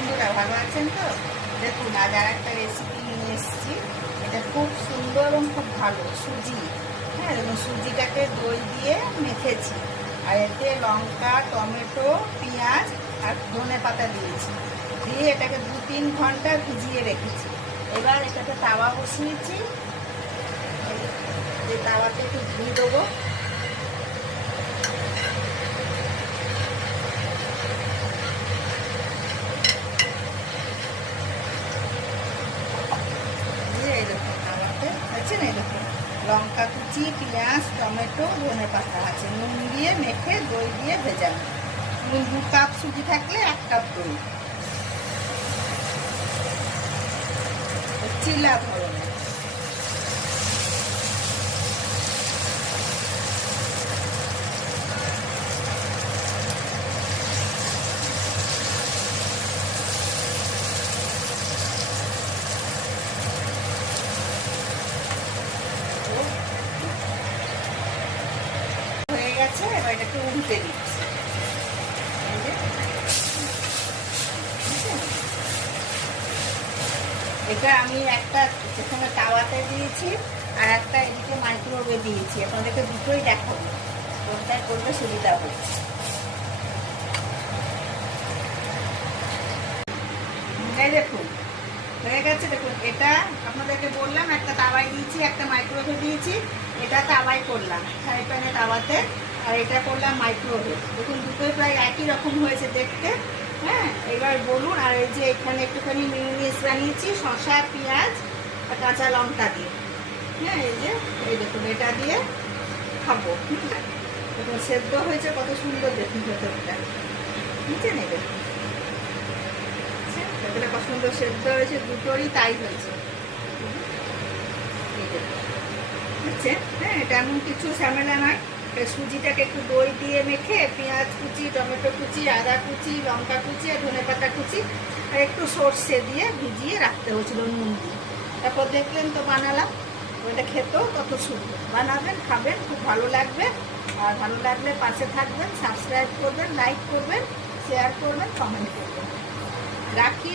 বন্ধুরা, ভালো আছেন তো? দেখুন, আজ আর একটা রেসিপি নিয়ে এসেছি। এটা খুব সুন্দর এবং খুব ভালো, সুজি। হ্যাঁ, দেখুন, সুজিটাকে দই দিয়ে মেখেছি, আর এতে লঙ্কা, টমেটো, পেঁয়াজ আর ধনে পাতা দিয়েছি, দিয়ে এটাকে 2-3 ঘন্টা ভিজিয়ে রেখেছি। এবার এটাকে তাওয়া বসিয়েছি, যে তাওয়াতে একটু ঘি দেবো। লঙ্কা কুচি, পেঁয়াজ, টমেটো, ধনে পাতা আছে, নুন দিয়ে মেখে দই দিয়ে ভেজানো। 2 কাপ সুজি থাকলে 1 কাপ দই, চিলা ধরনের। হয়ে গেছে, এবার এটাকে উল্টে দিচ্ছি। এটা আমি একটা সেখানে তাওয়াতে দিয়েছি, আর একটা এদিকে মাইক্রোওয়েভে দিয়েছি। আপনাদেরকে দুটোই দেখাবো, কোনটায় করলে সুবিধা হচ্ছে। দেখুন, হয়ে গেছে। দেখুন, এটা আপনাদেরকে বললাম, একটা তাওয়ায় দিয়েছি, একটা মাইক্রোওয়েভে দিয়েছি। এটা তাওয়ায় করলাম, ফ্রাই প্যানে তাওয়াতে, আর এটা করলাম মাইক্রোওয়েভে। দেখুন, দুটোই প্রায় একই রকম হয়েছে দেখতে। হ্যাঁ, এবার বলুন। আর এই যে এখানে একটুখানি মিউনিস বানিয়েছি শসা, পেঁয়াজ আর কাঁচা লঙ্কা দিয়ে। হ্যাঁ, এই দেখুন, এটা দিয়ে খাবো। দেখুন, সেদ্ধ হয়েছে কত সুন্দর, দেখুন ভেতরটা, বুঝছেন? এই দেখুন, ভেতরে কত সুন্দর সেদ্ধ হয়েছে, দুটোরই তাই হয়েছে, বুঝছেন? হ্যাঁ, এটা এমন কিছু ঝামেলা নয়। সুজিটাকে একটু দই দিয়ে মেখে পেঁয়াজ কুচি, টমেটো কুচি, আদা কুচি, লঙ্কা কুচি আর ধনে পাতা কুচি আর একটু সর্ষে দিয়ে ভিজিয়ে রাখতে হয়েছিল নুন দিয়ে। তারপর দেখলেন তো বানালাম। ওইটা খেতেও কত সুন্দর। বানাবেন, খাবেন, খুব ভালো লাগবে। আর ভালো লাগলে পাশে থাকবেন, সাবস্ক্রাইব করবেন, লাইক করবেন, শেয়ার করবেন, কমেন্ট করবেন। রাখি।